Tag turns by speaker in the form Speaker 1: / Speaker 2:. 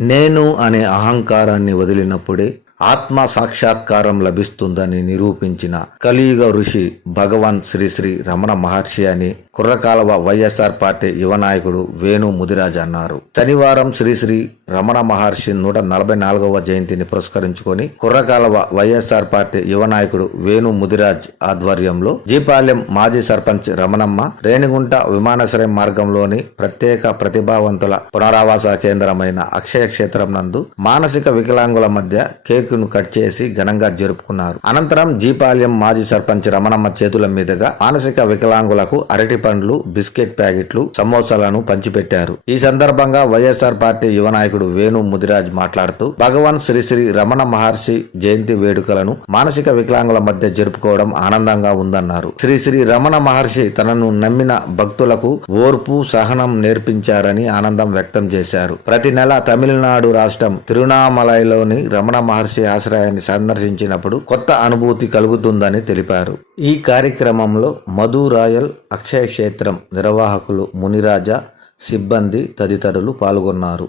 Speaker 1: నేను అనే అహంకారాన్ని వదిలినప్పుడే ఆత్మ సాక్షాత్కారం లభిస్తుందని నిరూపించిన కలియుగ ఋషి భగవాన్ శ్రీ శ్రీ రమణ మహర్షి అని కుర్రకాలవ వైఎస్ఆర్ పార్టీ యువ నాయకుడు వేణు ముదిరాజ్ అన్నారు. శనివారం శ్రీ శ్రీ రమణ మహర్షి నూట నలభై నాలుగవ జయంతిని పురస్కరించుకొని కుర్రకాలవ వైఎస్ఆర్ పార్టీ యువ నాయకుడు వేణు ముదిరాజ్ ఆధ్వర్యంలో జీపాలెం మాజీ సర్పంచ్ రమణమ్మ రేణిగుంట విమానాశ్రయం మార్గంలోని ప్రత్యేక ప్రతిభావంతుల పునరావాస కేంద్రమైన అక్షయ క్షేత్రం నందు మానసిక వికలాంగుల మధ్య కేక్ కేకును కట్ చేసి ఘనంగా జరుపుకున్నారు. అనంతరం జీపాలెం మాజీ సర్పంచ్ రమణమ్మ చేతుల మీదుగా మానసిక వికలాంగులకు అరటి పండ్లు బిస్కెట్ ప్యాకెట్లు సమోసాలను పంచిపెట్టారు. ఈ సందర్భంగా వైఎస్ఆర్ పార్టీ యువ నాయకుడు వేణు ముదిరాజ్ మాట్లాడుతూ భగవాన్ శ్రీ శ్రీ రమణ మహర్షి జయంతి వేడుకలను మానసిక వికలాంగుల మధ్య జరుపుకోవడం ఆనందంగా ఉందన్నారు. శ్రీ శ్రీ రమణ మహర్షి తనను నమ్మిన భక్తులకు ఓర్పు సహనం నేర్పించారని ఆనందం వ్యక్తం చేశారు. ప్రతి నెల తమిళనాడు రాష్ట్రం తిరునామలైలోని రమణ మహర్షి ఆశ్రయాన్ని సందర్శించినప్పుడు కొత్త అనుభూతి కలుగుతుందని తెలిపారు. ఈ కార్యక్రమంలో మధు రాయల్ అక్షయ క్షేత్రం నిర్వాహకులు మునిరాజా సిబ్బంది తదితరులు పాల్గొన్నారు.